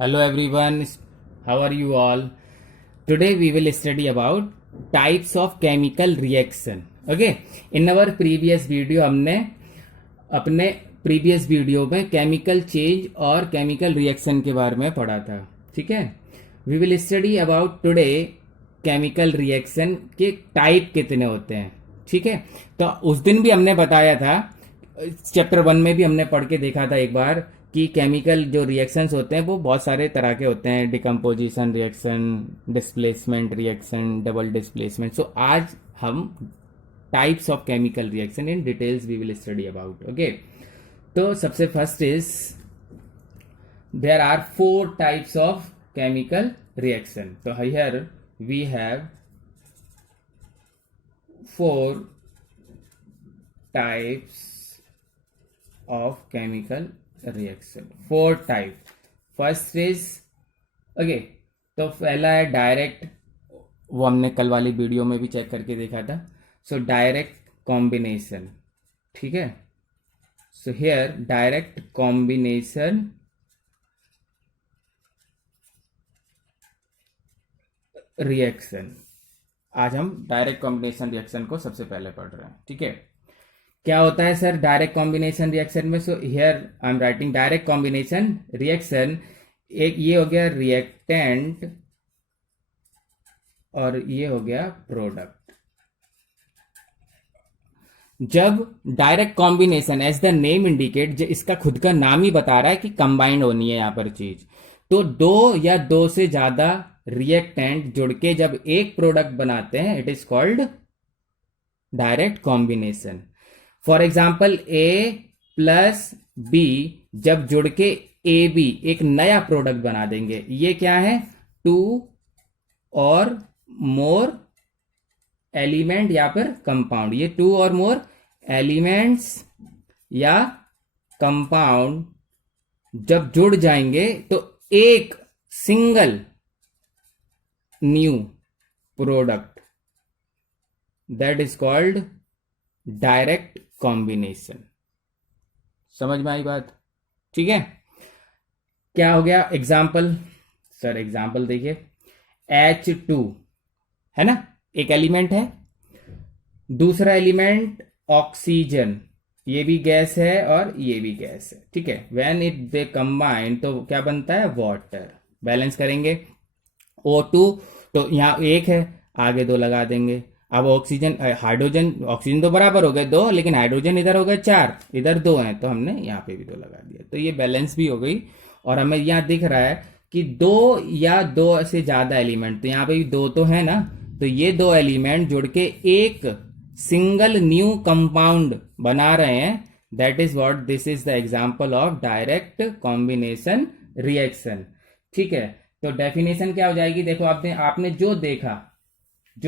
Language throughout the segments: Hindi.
Hello everyone, how are you all? Today we will study about types of chemical reaction. Okay, in our previous video हमने अपने प्रीवियस वीडियो में केमिकल चेंज और केमिकल रिएक्शन के बारे में पढ़ा था. ठीक है, we will study about today chemical reaction के टाइप कितने होते हैं. ठीक है, तो उस दिन भी हमने बताया था, चैप्टर 1 में भी हमने पढ़ के देखा था एक बार कि केमिकल जो रिएक्शंस होते हैं वो बहुत सारे तरह के होते हैं. Decomposition reaction, displacement reaction, double displacement. So आज हम types of chemical reaction in details we will study about. Okay, तो सबसे first is there are 4 types of chemical reaction. तो here we have 4 types of chemical reaction. 4 type. First is okay, तो पहला है डायरेक्ट. वो हमने कल वाली वीडियो में भी चेक करके देखा था. So direct combination. ठीक है, so here direct combination reaction. आज हम डायरेक्ट कॉम्बिनेशन रिएक्शन को सबसे पहले पढ़ रहे हैं. ठीक है, क्या होता है सर डायरेक्ट कॉम्बिनेशन रिएक्शन में? So here I am writing direct combination reaction. एक ये हो गया रिएक्टेंट और ये हो गया प्रोडक्ट. जब direct combination as the name indicate, इसका खुद का नाम ही बता रहा है कि कंबाइंड होनी है यहां पर चीज, तो 2 या 2 से ज्यादा रिएक्टेंट जुड़ के जब एक प्रोडक्ट बनाते हैं, it is called direct combination. For example A plus B जब जुड़ के ए बी एक नया प्रोडक्ट बना देंगे. ये क्या है? 2 और मोर एलिमेंट या फिर कंपाउंड. ये 2 और मोर एलिमेंट्स या कंपाउंड जब जुड़ जाएंगे तो एक single new product, that is called direct combination. समझ में आई बात? ठीक है, क्या हो गया एग्जाम्पल? सर एग्जाम्पल देखिए, H2 है ना, एक एलिमेंट है. दूसरा एलिमेंट ऑक्सीजन, ये भी गैस है और ये भी गैस है. ठीक है, व्हेन इट दे कंबाइन तो क्या बनता है? वाटर. बैलेंस करेंगे. O2 तो यहां एक है, आगे 2 लगा देंगे. अब ऑक्सीजन हाइड्रोजन, ऑक्सीजन तो बराबर हो गए 2, लेकिन हाइड्रोजन इधर हो गए 4, इधर 2 हैं, तो हमने यहाँ पे भी 2 लगा दिया. तो ये बैलेंस भी हो गई. और हमें यहाँ दिख रहा है कि 2 या 2 से ज्यादा एलिमेंट, तो यहाँ पे भी 2 तो है ना, तो ये 2 एलिमेंट जुड़ के एक सिंगल न्यू कंपाउंड बना रहे हैं. That is what, this is the example of direct combination reaction. ठीक है, तो डेफिनेशन क्या हो जाएगी? देखो आपने जो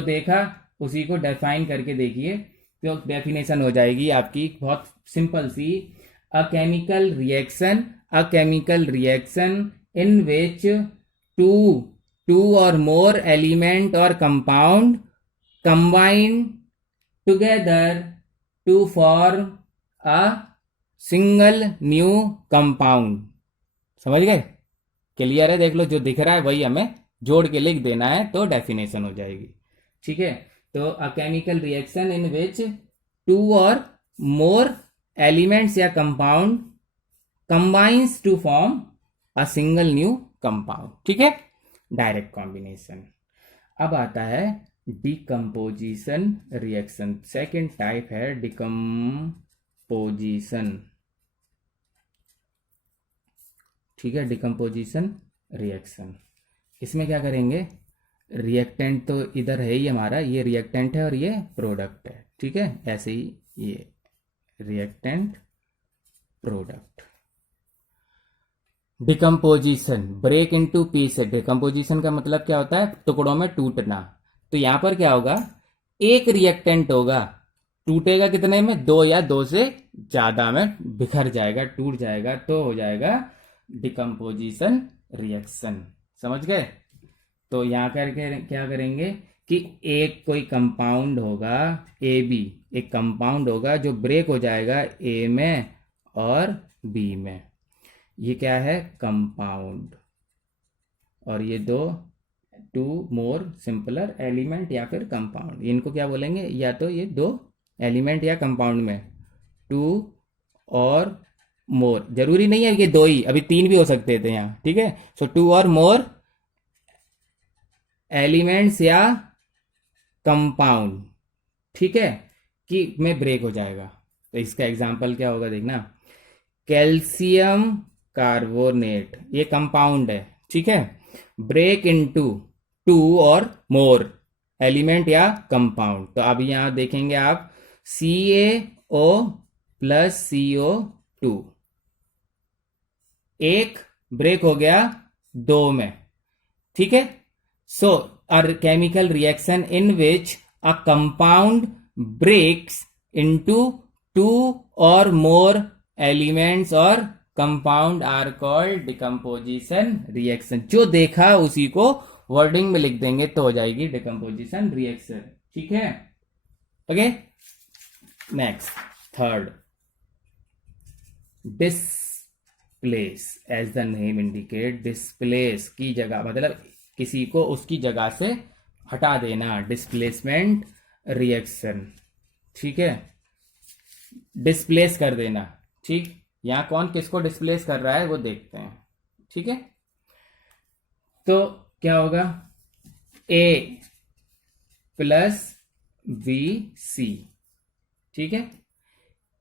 देखा उसी को डिफाइन करके देखिए, तो डेफिनेशन हो जाएगी आपकी बहुत सिंपल सी. A chemical reaction in which two or more element or compound combine together to form a single new compound. समझ गए? क्लियर है? देख लो, जो दिख रहा है वही हमें जोड़ के लिख देना है, तो डेफिनेशन हो जाएगी. ठीक है, तो अ chemical reaction in which 2 or more elements या compound combines to form a single new compound. ठीक है, डायरेक्ट कॉम्बिनेशन. अब आता है डिकम्पोजिशन रिएक्शन. सेकेंड टाइप है डिकम्पोजिशन. ठीक है, डिकम्पोजिशन रिएक्शन. इसमें क्या करेंगे? रिएक्टेंट तो इधर है ही हमारा, ये रिएक्टेंट है और ये प्रोडक्ट है. ठीक है, ऐसे ही ये reactant product. Decomposition, break into piece. Decomposition का मतलब क्या होता है? टुकड़ों में टूटना. तो यहां पर क्या होगा? एक रिएक्टेंट होगा, टूटेगा कितने में? 2 या 2 से ज्यादा में बिखर जाएगा, टूट जाएगा, तो हो जाएगा डिकम्पोजिशन रिएक्शन. समझ गए? तो यहां करके क्या करेंगे कि एक कोई कंपाउंड होगा, ए बी, एक कंपाउंड होगा जो ब्रेक हो जाएगा ए में और बी में. ये क्या है? कंपाउंड. और ये दो टू मोर सिंपलर एलिमेंट या फिर कंपाउंड, इनको क्या बोलेंगे, या तो ये दो एलिमेंट या कंपाउंड में टू और मोर, जरूरी नहीं है कि दो ही, अभी तीन भी हो सकते थे यहाँ, ठीक है। सो टू और मोर एलिमेंट्स या कंपाउंड, ठीक है, कि में ब्रेक हो जाएगा। तो इसका एग्जांपल क्या होगा देखना, कैल्शियम कार्बोनेट, ये कंपाउंड है, ठीक है, break into two or more element या कंपाउंड। तो अब यहां देखेंगे आप CaO प्लस CO2, एक ब्रेक हो गया दो में, ठीक है। So a chemical reaction in which a compound breaks into two or more elements or compound are called decomposition reaction. जो देखा उसी को वर्डिंग में लिख देंगे तो हो जाएगी डिकम्पोजिशन रिएक्शन, ठीक है। Okay, next third, displace as the name indicate, displace की जगह मतलब किसी को उसकी जगह से हटा देना, डिस्प्लेसमेंट रिएक्शन, ठीक है, डिस्प्लेस कर देना, ठीक। यहां कौन किसको डिस्प्लेस कर रहा है वो देखते हैं, ठीक है। तो क्या होगा, A प्लस BC, ठीक है।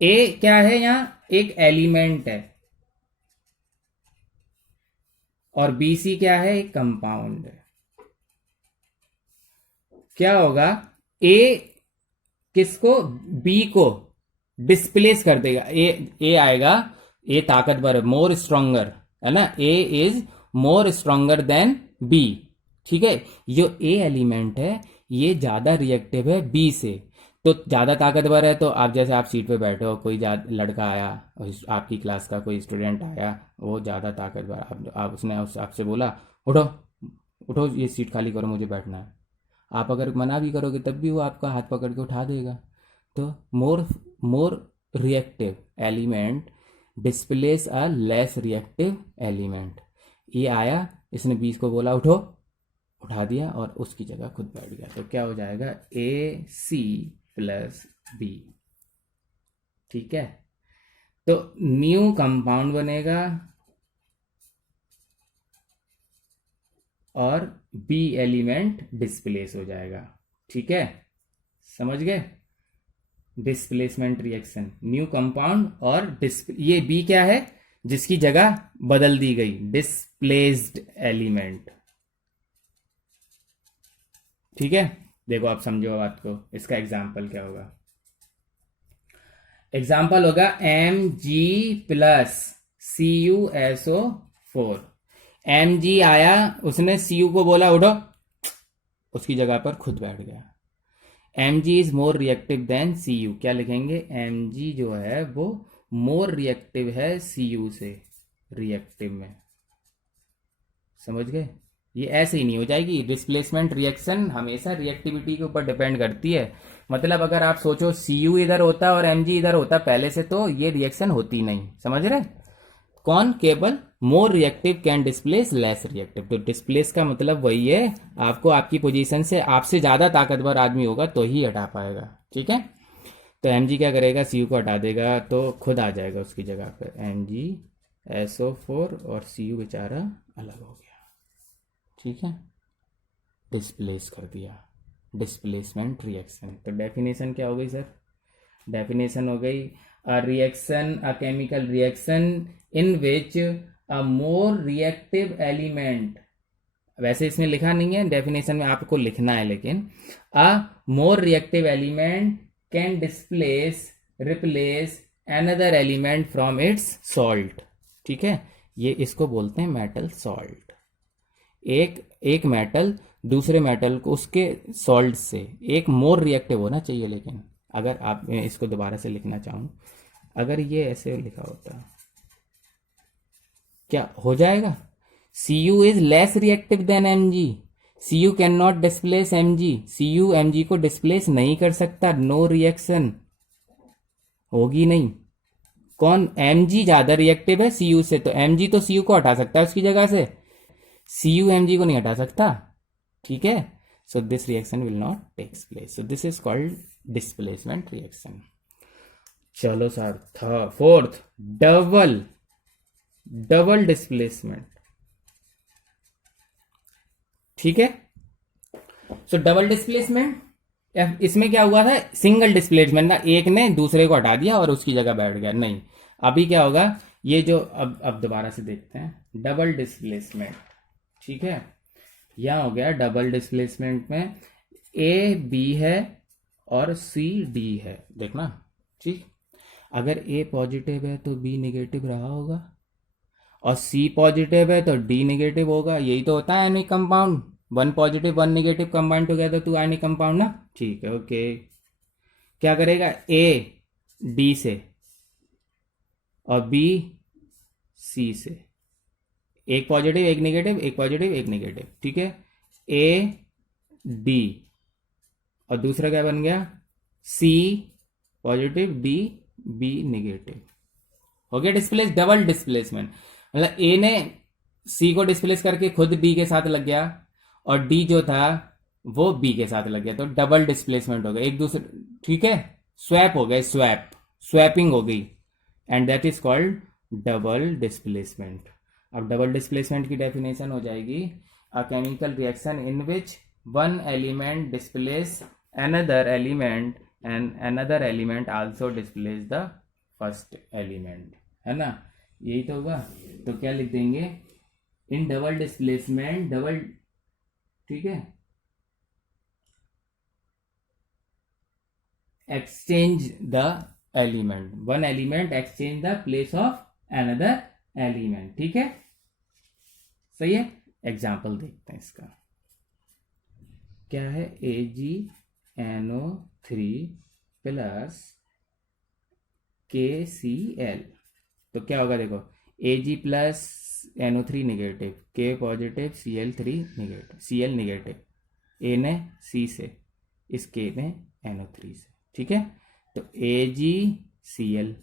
A क्या है, यहां एक एलिमेंट है और BC क्या है, एक कंपाउंड है। क्या होगा, A किसको, B को डिस्प्लेस कर देगा, ए आएगा, ए ताकतवर है, मोर स्ट्रोंगर है ना, A is more stronger than B, ठीक है। जो ए एलिमेंट है ये ज्यादा रिएक्टिव है बी से, तो ज्यादा ताकतवर है। तो आप जैसे आप सीट पे बैठे हो, कोई लड़का आया, आपकी क्लास का कोई स्टूडेंट आया, वो ज्यादा ताकतवर, आप उसने आपसे बोला उठो उठो, ये सीट खाली करो, मुझे बैठना है। आप अगर मना भी करोगे तब भी वो आपका हाथ पकड़ के उठा देगा। तो मोर reactive element displace a less reactive element. ये आया, इसने 20 को बोला उठो, उठा दिया और उसकी जगह खुद बैठ गया। तो क्या हो जाएगा, AC प्लस B, ठीक है। तो न्यू कंपाउंड बनेगा और B एलिमेंट डिस्प्लेस हो जाएगा, ठीक है, समझ गए। डिस्प्लेसमेंट रिएक्शन, न्यू कंपाउंड और ये बी क्या है, जिसकी जगह बदल दी गई, डिस्प्लेस्ड एलिमेंट, ठीक है। देखो आप समझो बात को, इसका एग्जाम्पल क्या होगा, एग्जाम्पल होगा Mg प्लस CuSO4। Mg आया, उसने Cu को बोला उठो, उसकी जगह पर खुद बैठ गया। Mg is more reactive than Cu, क्या लिखेंगे, Mg जो है वो मोर रिएक्टिव है Cu से, रिएक्टिव में, समझ गए। ये ऐसे ही नहीं हो जाएगी, डिस्प्लेसमेंट रिएक्शन हमेशा रिएक्टिविटी के ऊपर डिपेंड करती है। मतलब अगर आप सोचो Cu इधर होता और Mg इधर होता पहले से, तो ये रिएक्शन होती नहीं, समझ रहे। कौन, केवल more reactive can displace less reactive. तो डिस्प्लेस का मतलब वही है, आपको आपकी पोजीशन से आपसे ज्यादा ताकतवर आदमी होगा तो ही हटा पाएगा, ठीक है। तो Mg क्या करेगा, Cu को हटा देगा तो खुद आ जाएगा उसकी जगह पर, MgSO4 और Cu बेचारा अलग हो गया, ठीक है, डिस्प्लेस कर दिया, डिस्प्लेसमेंट रिएक्शन। तो डेफिनेशन क्या हो गई सर, डेफिनेशन हो गई, a reaction, a chemical reaction in which a more reactive element, वैसे इसमें लिखा नहीं है, डेफिनेशन में आपको लिखना है, लेकिन a more reactive element can displace replace another element from its salt, ठीक है। ये इसको बोलते हैं मेटल सॉल्ट। एक मेटल दूसरे मेटल को उसके सॉल्ट से एक मोर रिएक्टिव होना चाहिए। लेकिन अगर आप, मैं इसको दोबारा से लिखना चाहूँ, अगर ये ऐसे लिखा होता क्या हो जाएगा, Cu is less reactive than Mg, Cu can not displace Mg, Cu Mg को डिस्प्लेस नहीं कर सकता, नो रिएक्शन होगी नहीं। कौन, Mg ज्यादा रिएक्टिव है Cu से, तो Mg तो Cu को हटा सकता है उसकी जगह से, CuMg को नहीं हटा सकता, ठीक है। So this reaction will not takes place, so this is called displacement reaction. चलो सर, फोर्थ, डबल डिस्प्लेसमेंट, ठीक है। सो डबल डिस्प्लेसमेंट, इसमें क्या हुआ था, सिंगल डिस्प्लेसमेंट ना, एक ने दूसरे को हटा दिया और उसकी जगह बैठ गया, नहीं। अभी क्या होगा, ये जो अब दोबारा से देखते हैं डबल डिस्प्लेसमेंट, ठीक है। यहां हो गया डबल डिस्प्लेसमेंट में ए बी है और सी डी है, देखना, ठीक। अगर ए पॉजिटिव है तो बी नेगेटिव रहा होगा, और सी पॉजिटिव है तो डी नेगेटिव होगा, यही तो होता है ionic compound, one positive one negative combined together to ionic compound ना, ठीक है, ओके। क्या करेगा, ए डी से और बी सी से, एक पॉजिटिव एक नेगेटिव, एक पॉजिटिव एक नेगेटिव, ठीक है। ए डी और दूसरा क्या बन गया, सी पॉजिटिव डी बी नेगेटिव, हो गया डिस्प्लेस, डबल डिस्प्लेसमेंट। मतलब ए ने सी को डिस्प्लेस करके खुद डी के साथ लग गया, और डी जो था वो बी के साथ लग गया, तो डबल डिस्प्लेसमेंट हो गया, एक दूसरे, ठीक है, स्वैप हो गए, स्वैपिंग हो गई, and that is called double displacement. अब डबल डिस्प्लेसमेंट की डेफिनेशन हो जाएगी, अ chemical reaction in which one element displace another element and another element also displace the first element, है ना, यही तो होगा। तो क्या लिख देंगे, इन डबल डिस्प्लेसमेंट, डबल, ठीक है, exchange the element, one element exchange the place of another element, ठीक है, सही है। एग्जाम्पल देखते हैं इसका, क्या है, AgNO3 प्लस KCl, तो क्या होगा, देखो, Ag plus NO3 negative, K positive, Cl3 negative, Cl negative, A ने C से, इस K ने NO3 से, ठीक है। तो AgCl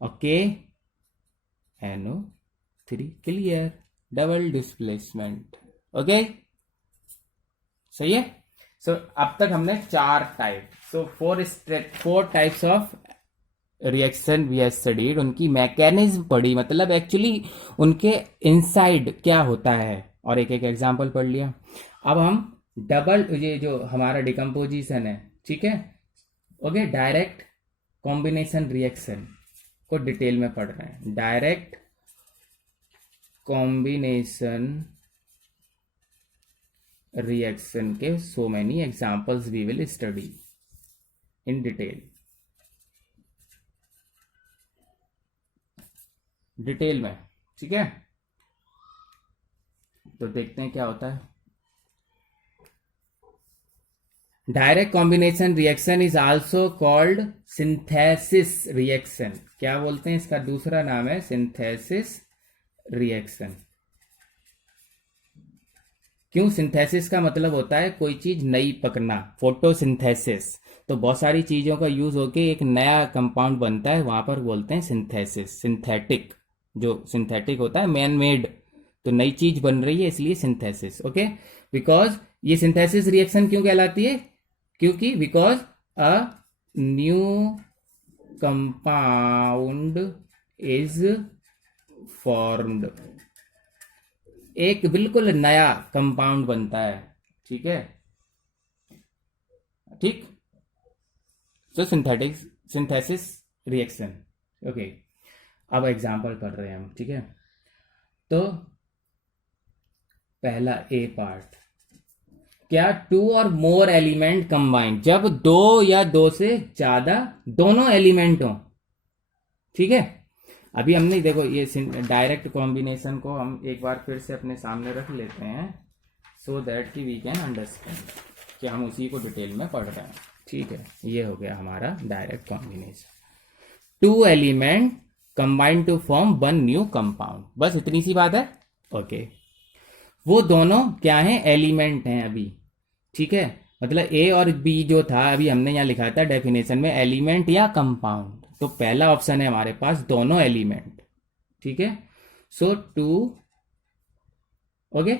और K NO3, clear, double displacement, okay, सही है। सो अब तक हमने चार type, so four types of reaction we have studied, उनकी मैकेनिज्म पढ़ी, मतलब एक्चुअली उनके इनसाइड क्या होता है, और एक एक एग्जांपल पढ़ लिया। अब हम डबल, ये जो हमारा डिकम्पोजिशन है, ठीक है, ओके, डायरेक्ट कॉम्बिनेशन रिएक्शन को डिटेल में पढ़ रहे हैं। डायरेक्ट कॉम्बिनेशन रिएक्शन के so many examples we will study in detail में, ठीक है। तो देखते हैं क्या होता है। Direct combination reaction is also called synthesis reaction, क्या बोलते हैं, इसका दूसरा नाम है सिंथेसिस रिएक्शन। क्यों, सिंथेसिस का मतलब होता है कोई चीज नई पकना, फोटोसिंथेसिस, तो बहुत सारी चीजों का यूज होके एक नया कंपाउंड बनता है, वहां पर बोलते हैं सिंथेसिस। सिंथेटिक, जो सिंथेटिक होता है मैन मेड, तो नई चीज बन रही है इसलिए सिंथेसिस, ओके। बिकॉज ये सिंथेसिस रिएक्शन क्यों कहलाती है, क्योंकि because a new compound is formed, एक बिल्कुल नया कंपाउंड बनता है, ठीक है, ठीक। तो सिंथेसिस रिएक्शन, ओके। अब एग्जांपल पढ़ रहे हैं हम, ठीक है। तो पहला ए पार्ट, क्या, to or more element combined, जब दो या दो से ज्यादा दोनों एलिमेंट हो, ठीक है। अभी हमने देखो ये डायरेक्ट कॉम्बिनेशन को हम एक बार फिर से अपने सामने रख लेते हैं, सो दैट कि वी कैन अंडरस्टैंड कि हम उसी को डिटेल में पढ़ रहे हैं, ठीक है। ये हो गया हमारा direct combination, two element combined to form one new compound, बस इतनी सी बात है, ओके। वो दोनों क्या हैं, एलिमेंट हैं अभी, ठीक है, मतलब ए और बी जो था अभी हमने यहाँ लिखा था डेफिनेशन में, एलिमेंट या कंपाउंड, तो पहला ऑप्शन है हमारे पास दोनों एलिमेंट, ठीक है। सो two okay,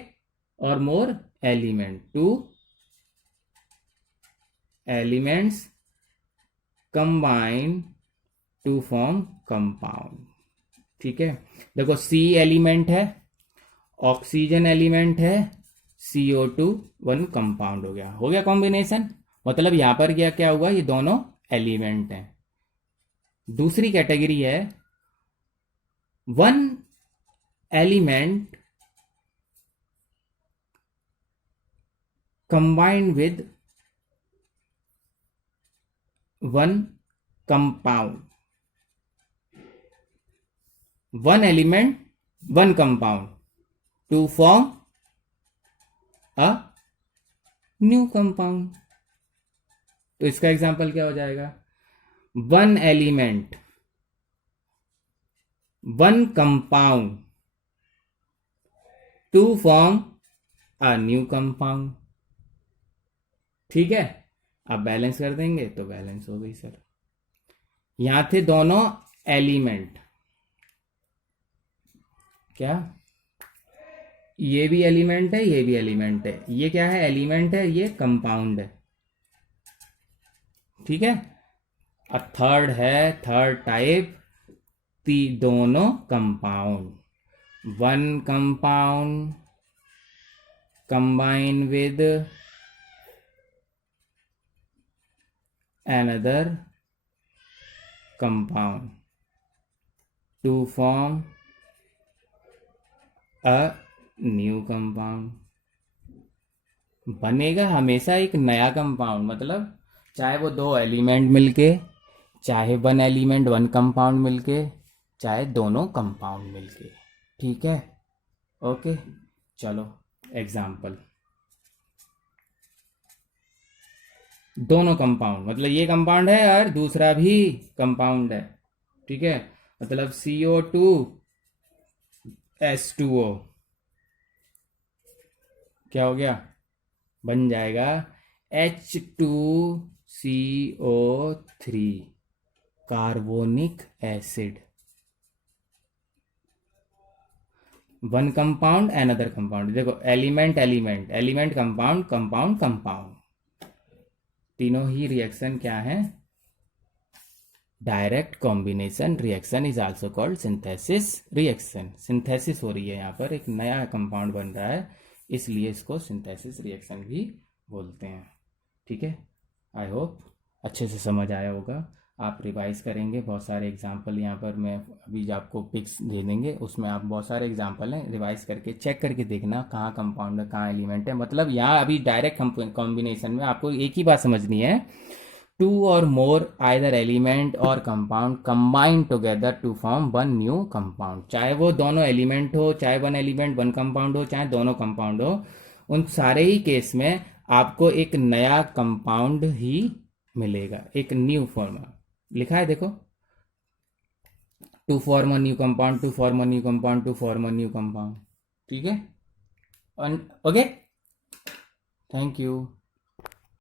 or more element, two elements combine to form compound. ठीक है, देखो सी एलिमेंट है, ऑक्सीजन एलिमेंट है, CO2 वन कंपाउंड हो गया कॉम्बिनेशन। मतलब यहां पर क्या क्या हुआ, ये दोनों एलिमेंट हैं। दूसरी कैटेगरी है one element combined with one compound, one element one compound to form a new compound. तो इसका एग्जांपल क्या हो जाएगा, one element one compound to form a new compound. ठीक है, अब बैलेंस कर देंगे तो बैलेंस हो गई सर। यहां थे दोनों एलिमेंट, क्या ये भी एलिमेंट है, ये भी एलिमेंट है, ये क्या है एलिमेंट है, ये कंपाउंड है। ठीक है, अब थर्ड है, थर्ड टाइप, दोनों compound, one compound combine with another compound to form a new compound। बनेगा हमेशा एक नया कंपाउंड, मतलब चाहे वो दो एलिमेंट मिलके, चाहे वन एलिमेंट वन कंपाउंड मिलके, चाहे दोनों कंपाउंड मिलके। ठीक है, ओके, चलो एग्जाम्पल। दोनों कंपाउंड मतलब ये कंपाउंड है और दूसरा भी कंपाउंड है। ठीक है, मतलब CO2 H2O क्या हो गया, बन जाएगा H2CO3 carbonic acid. One compound another compound, देखो element element element compound compound compound, तीनों ही रिएक्शन क्या है, direct combination reaction is also called synthesis reaction. Synthesis हो रही है, यहाँ पर एक नया कंपाउंड बन रहा है, इसलिए इसको सिंथेसिस रिएक्शन भी बोलते हैं। ठीक है, आई होप अच्छे से समझ आया होगा। आप रिवाइज करेंगे, बहुत सारे एग्जाम्पल यहाँ पर मैं अभी आपको पिक्स दे देंगे, उसमें आप बहुत सारे एग्जाम्पल हैं, रिवाइज करके चेक करके देखना कहाँ कंपाउंड है कहाँ एलिमेंट है। मतलब यहाँ अभी डायरेक्ट कॉम्बिनेशन में आपको एक ही बात समझनी है, two or more either element or compound combine together to form one new compound. चाहे वो दोनों एलिमेंट हो, चाहे वन एलिमेंट वन कंपाउंड हो, चाहे दोनों कंपाउंड हो, उन सारे ही केस में आपको एक नया कंपाउंड ही मिलेगा, एक न्यू फॉर्म लिखा है देखो, to form a new compound, to form a new compound, to form a new compound. ठीक है, ओके, थैंक यू।